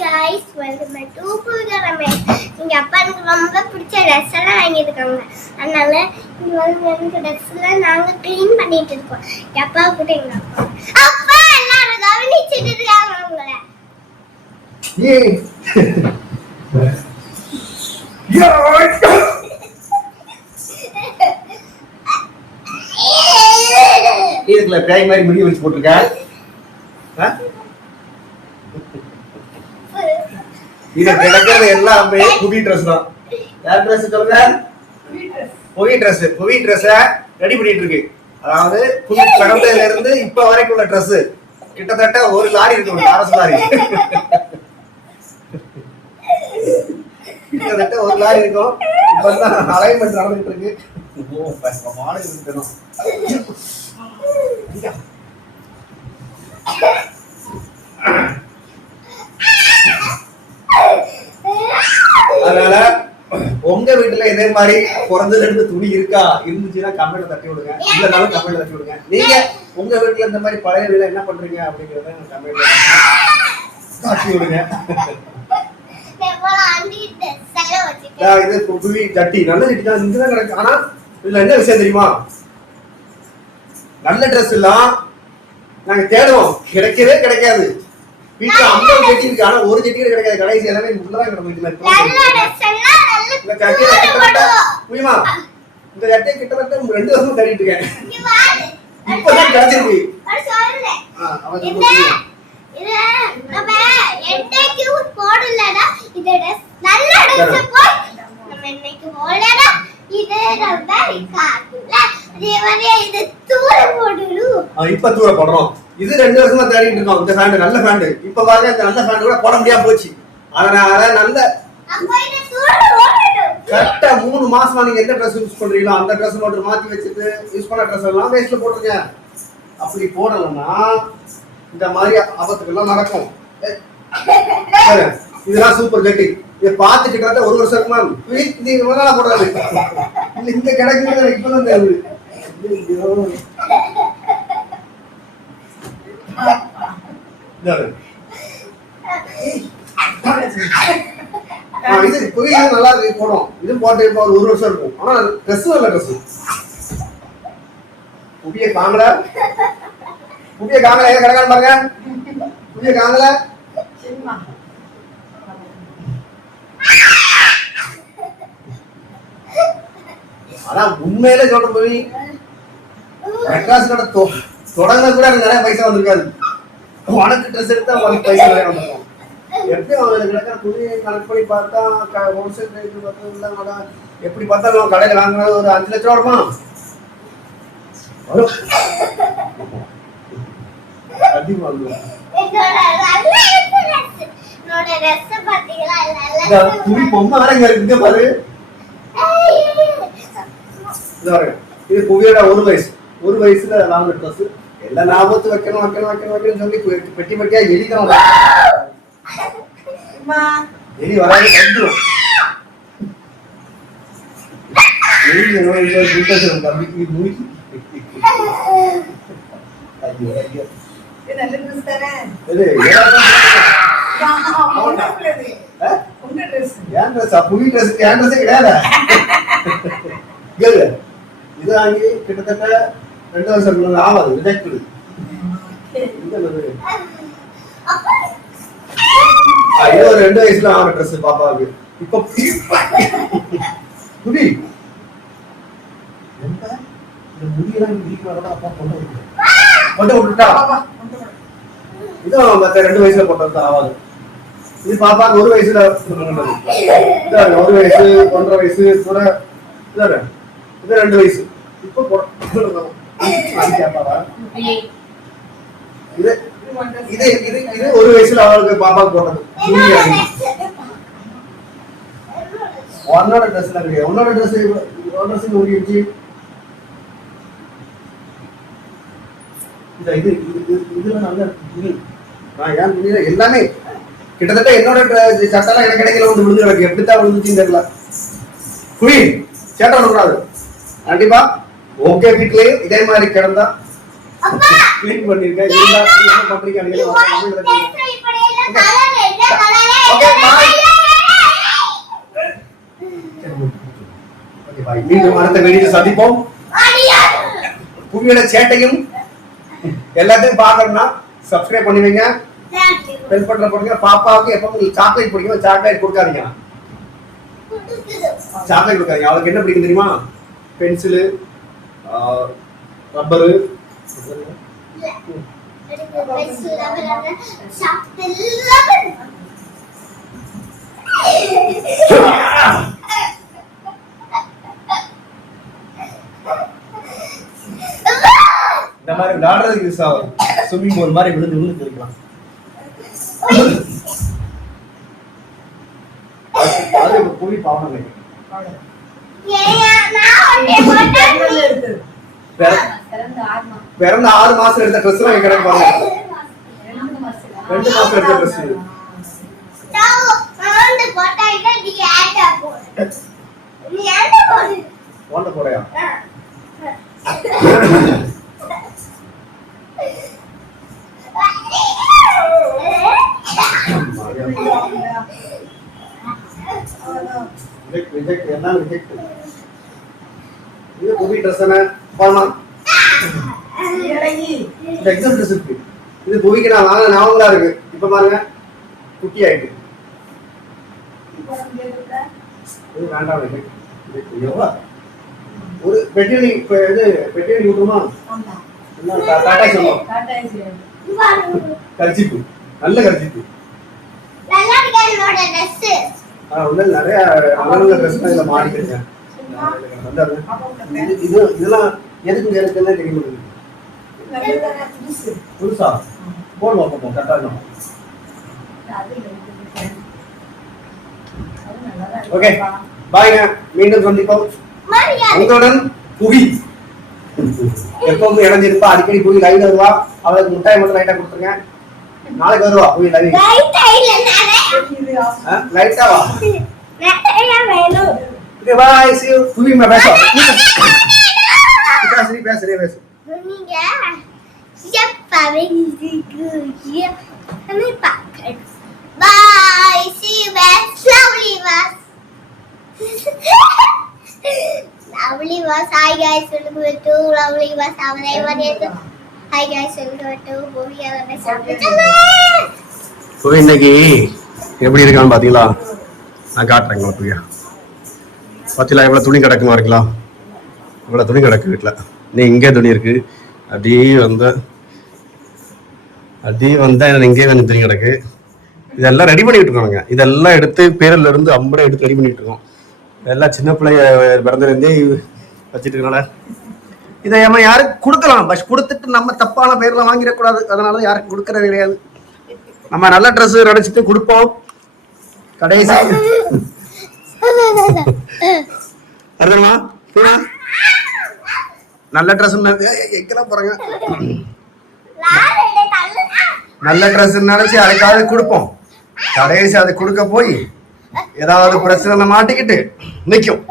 guys, welcome back to Pulgarame. எங்க அப்பா எனக்கு ரொம்ப பிடிச்ச ட்ரெஸ் எல்லாம் வாங்கியிருக்காங்க. அதனால இங்க வந்து ட்ரெஸ் எல்லாம் நாங்க க்ளீன் பண்ணிட்டு இருக்கோம். எங்க அப்பா கூட எங்க அப்பா எல்லாரும் கவனிச்சிட்டு இருக்காங்க அவங்கள. இதுல பேய் மாதிரி முடி வச்சு போட்டுருக்க. இது கிடக்கிறது எல்லாமே புவி ட்ரெஸ் தான். யார் ட்ரெஸ் சொல்லுங்க? புவி ட்ரெஸ் ரெடி பண்ணிட்டு இருக்கு. அதாவது புவி பிறந்ததுல இருந்து இப்ப வரைக்கும் உள்ள ட்ரெஸ் கிட்டத்தட்ட ஒரு லாரி இருக்கு, அரசு லாரி. கிட்டத்தட்ட ஒரு லாரி இருக்கும். இப்பதான் அலைன்மெண்ட் நடந்துட்டு இருக்கு. அதனால உங்க வீட்டுல இதே மாதிரி பிறந்ததுல இருந்து துணி இருக்கா, இருந்துச்சுன்னா கமெண்ட்ல தட்டி விடுங்க. இல்லனாலும் கமெண்ட்ல தட்டி விடுங்க. நீங்க உங்க வீட்டுல இந்த மாதிரி பழைய வீட என்ன பண்றீங்க அப்படிங்கறத கமெண்ட்ல தட்டி விடுங்க. இது புவி ஜட்டி, நல்ல ஜட்டி தான், இங்கதான் கிடக்கு. ஆனா இதுல என்ன விஷயம் தெரியுமா? நல்ல ட்ரெஸ் எல்லாம் நாங்க தேடுவோம், கிடைக்கவே கிடைக்காது. வீட்டுல 50 ஜட்டி இருக்கு, ஆனா ஒரு ஜட்டி கிடைக்காது. கடைசி எல்லாமே உள்ளதான் கிடக்கு. புரியுமா? இந்த ஜட்டியை கிட்டத்தட்ட 2 வருஷம் தேடிட்டு இருக்கேன். இப்பதான் கிடைச்சிருக்கு. இப்ப தூர போடுறோம். இது 2 வருஷமா தேடிட்டு இருக்கோம். இந்த ஃபேண்ட் நல்ல ஃபேண்ட். இப்ப பாருங்க, இந்த நல்ல ஃபேண்ட் கூட போட முடியாம போச்சு. அதனால நல்ல கரெக்டா 3 மாசமா நீங்க எந்த ட்ரெஸ் யூஸ் பண்றீங்களோ அந்த ட்ரெஸ் மட்டும் மாத்தி வச்சுட்டு யூஸ் பண்ண ட்ரெஸ் எல்லாம் வேஸ்ட்ல போட்டுருங்க. அப்படி போடலன்னா இந்த மாதிரி ஆபத்துக்கெல்லாம் நடக்கும். இதெல்லாம் சூப்பர் ஜட்டி. இதை பார்த்துட்டு கிட்ட 1 வருஷம் இருக்குமா? நீங்க முதல்ல போடாது இல்ல, இங்க கிடைக்குது. இப்பதான் தெரியுது. இது புதிய நல்லா இருக்கு, போடும். இது போட்டு இப்போ 1 வருஷம் இருக்கும். ஆனா ட்ரெஸ் நல்ல ட்ரெஸ். புதிய காங்கல எங்க கிடக்கான்னு பாருங்க. புதிய காங்கல ஆனா உண்மையில சொல்ற போய் மெட்ராஸ் கடை தொடங்க கூட நிறைய பைசா வந்திருக்காது. உனக்கு ட்ரெஸ் எடுத்தா உனக்கு பைசா நிறைய வந்திருக்கும். எப்படி அவங்களுக்கு கிடக்கிற துணியை கணக்கு பண்ணி பார்த்தா ஹோல்சேல் ரேட்டு பார்த்தா எப்படி பார்த்தாலும் கடையில் வாங்கினது ஒரு 5 லட்சம் வருமா? துணி பொம்மை வரங்க இருக்கு பாரு. இது புவியோட 1 வயசுல வாங்கின ட்ரெஸ். எல்லா ஞாபகத்து வைக்கணும் சொல்லி பெட்டி பெட்டியா எலிதான் எலி வராது வந்துடும். இது வாங்கி கிட்டத்தட்ட 2 வருஷம் ஆகாது. ரிஜெக்ட். இது ஒரு 2 வயசுல ஆன ட்ரெஸ் பாப்பாவுக்கு. இப்ப புடி முடியெல்லாம் அப்பா கொண்டு விட்டுட்டா. இதுவும் மத்த 2 வயசுல போட்டது ஆகாது. இது பாப்பாவுக்கு 1 வயசுல 1 வயசு 1.5 வயசு கூட இது 2 வயசு. இப்ப இது 1 வயசுல அவளுக்கு பாப்பாவுக்கு போட்டது. உன்னோட ட்ரெஸ் இருக்கு. உன்னோட ட்ரெஸ் ஊறிடுச்சு. இதுல நல்ல துணி. நான் ஏன் துணியில எல்லாமே கிட்டத்தட்ட என்னோட சட்டெல்லாம் எனக்கு கிடைக்கல. வந்து விழுந்து எனக்கு எப்படித்தான் விழுந்துச்சுன்னு தெரியல. புரி சேட்டை பண்ணக்கூடாது. கண்டிப்பா உங்க வீட்லயும் இதே மாதிரி கிடந்தா கிளீன் பண்ணிருக்கேன். என்ன பண்றீங்க? மீண்டும் அடுத்த வீடியோவில் சந்திப்போம். புவியோட சேட்டையும் எல்லாத்தையும் பார்க்கணும்னா சப்ஸ்கிரைப் பண்ணி வைங்க, பெல் பட்டன் போடுங்க. பாப்பாவுக்கு எப்போ உங்களுக்கு சாக்லேட் பிடிக்கும், சாக்லேட் கொடுக்காதீங்க. சாக்லேட் கொடுக்காதீங்க. அவளுக்கு என்ன பிடிக்கும் தெரியுமா? Pencil, rubber. இந்த மாதிரி விளையாடுறதுக்கு யூஸ் ஆகும். ஸ்விம்மிங் பூல் மாதிரி விழுந்து விழுந்து இருக்கலாம். அது புவி பாவம் இல்லை. பிறந்த 6 மாசம் எடுத்த ட்ரெஸ் எல்லாம் கிடைக்க பாருங்க. 2 மாசம் எடுத்த ட்ரெஸ் போண்ட போறையா? இது புவி ட்ரெஸ் என்ன பாருமா? இந்த எக்ஸாம் ட்ரெஸ் இருக்கு. இது புவிக்கு நான் வாங்கின ஞாபகங்களா இருக்கு. இப்ப பாருங்க குட்டி ஆயிட்டு. இது வேண்டாம். ஒரு பெட்டியலி இது பெட்டியலி விட்டுருமா? டாடா சொல்லுவோம். கர்ச்சிப்பு, நல்ல கர்ச்சிப்பு. உள்ள நிறைய நல்ல ட்ரெஸ் இதுல மாறிக்கிறீங்க. இதெல்லாம் எதுக்கு இருக்குன்னு தெரிய முடியுது. புதுசா போன் பார்ப்போம். கரெக்டா ஓகே, பாய்ங்க. மீண்டும் சந்திப்போம். உங்களுடன் புவி எப்பவும் இணைஞ்சிருப்பா. அடிக்கடி புவி லைவ் வருவா. அவளுக்கு முட்டாய் மட்டும் லைட்டா கொடுத்துருங்க. நாளைக்கு வருவா புவி லைவ். லைட்டா வா. Okay bye. see you. புவி मैं பேச பேசுறே பேசு. நீங்க எப்பவே இதுக்கு நம்ம பாக்க. Bye. See you back. Lovely was. Lovely was. Hi guys. Welcome to Lovely was. Hi guys. Welcome to புவி. இன்னைக்கு எப்படி இருக்கான்னு பாத்தீங்களா? நான் காட்டுறேங்க. புரியா பாத்தீங்களா எவ்வளவு துணி கிடக்குமா இருக்கலாம்? இவ்வளவு துணி கிடக்கு வீட்டுல. நீ இங்கே துணி இருக்கு. அப்படியே வந்தா இங்கே கொஞ்சம் துணி கிடக்கு. இதெல்லாம் ரெடி பண்ணிட்டு இருக்கோங்க. இதெல்லாம் எடுத்து பேரில் இருந்து அம்பரை எடுத்து ரெடி பண்ணிட்டு இருக்கோம். இதெல்லாம் சின்ன பிள்ளைய பிறந்திருந்தே வச்சுட்டு இருக்கனால இதை நம்ம யாருக்கு கொடுக்கலாம். பஸ் கொடுத்துட்டு நம்ம தப்பான பேர்லாம் வாங்கிடக்கூடாது. அதனால யாருக்கும் கொடுக்கறது கிடையாது. நம்ம நல்ல ட்ரெஸ் நினைச்சிட்டு கொடுப்போம். கடைசி அர்த்தமா நல்ல ட்ரெஸ் எங்கெல்லாம் போறாங்க. நல்ல ட்ரெஸ் நினைச்சு அதுக்காக கொடுப்போம். கடைசி அதை கொடுக்க போய் ஏதாவது பிரச்சனை மாட்டிக்கிட்டு நிற்கும்.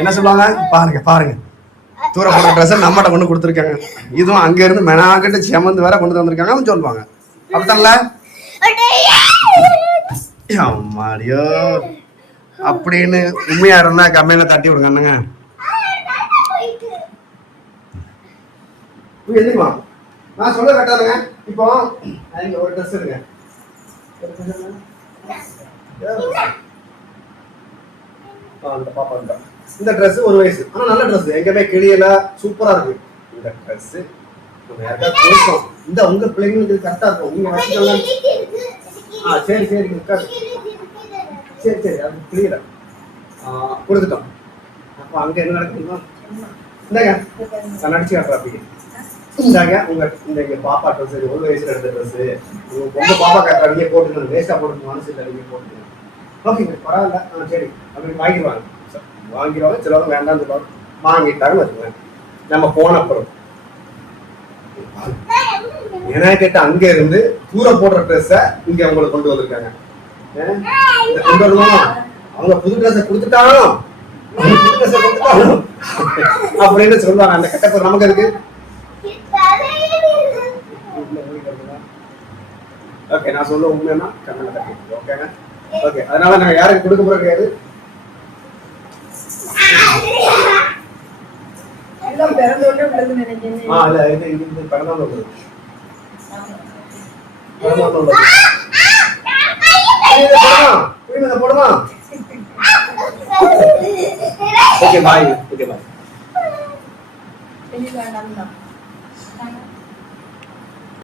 என்ன சொல்லுவாங்க? பாருங்க பாருங்க, தூர போட்ட ட்ரெஸ் நம்மகிட்ட கொண்டு கொடுத்துருக்காங்க. இதுவும் அங்க இருந்து மெனாக்கிட்டு செமந்து வேற கொண்டு வந்திருக்காங்க சொல்லுவாங்க. அப்படித்தான்ல? அம்மாடியோ அப்படின்னு உண்மையா இருந்தா கம்மியில தட்டி விடுங்க. என்னங்க எதுமா நான் சொல்ல கட்டாதுங்க. இப்போ ஒரு ட்ரெஸ் இருங்க. இந்த ட்ரெஸ் 1 வயசு. ஆனா நல்ல ட்ரெஸ், எங்கேயுமே கிளியல, சூப்பரா இருக்கு இந்த ட்ரெஸ். இந்த உங்க பிள்ளைங்களுக்கு கரெக்டா இருக்கும். நீங்க வச்சுக்கோங்க. சரி சரி சரி சரி அது கிளியரா கொடுத்துட்டோம். அப்போ அங்க என்ன நடக்குதுன்னா இந்தாங்க நான் நடிச்சு காட்டுறேன். அப்படி இந்தாங்க உங்க இந்த பாப்பா ட்ரெஸ் 1 வயசுல எடுத்த ட்ரெஸ். உங்க பாப்பா காட்டுறா, நீங்க போட்டுக்கணும். வேஸ்டா போட்டு மனசு இல்லை, நீங்க போட்டுக்கணும். ஓகேங்க பரவாயில்ல. சரி அப்படி வாங்கிடுவாங்க. வாங்கிடுவாங்க. சிலவங்க வேண்டாம்னு சொல்லுவாங்க. வாங்கிட்டாங்கன்னு வச்சுக்கோங்க. நம்ம போன அப்புறம் ஏன்னா கேட்ட அங்க இருந்து தூர போடுற ட்ரெஸ்ஸ இங்க அவங்களுக்கு கொண்டு வந்திருக்காங்க. கொண்டு வரணும். அவங்க புது ட்ரெஸ் கொடுத்துட்டாலும் அப்படின்னு சொல்லுவாங்க. அந்த கட்டப்ப நமக்கு இருக்கு. ஓகே நான் சொல்ல உண்மைன்னா கண்ணனை தட்டி. ஓகேங்க ஓகே. அதனால நாங்க யாருக்கு கொடுக்க போறது கிடையாது. உள்ளதுன்னு நினைக்கிறேன். இல்ல இது பிறந்தநாள் உள்ளது. பிறந்தநாள் உள்ளது. இதை போடுமா? Okay bye. வெளியே வேண்டாம் தான்.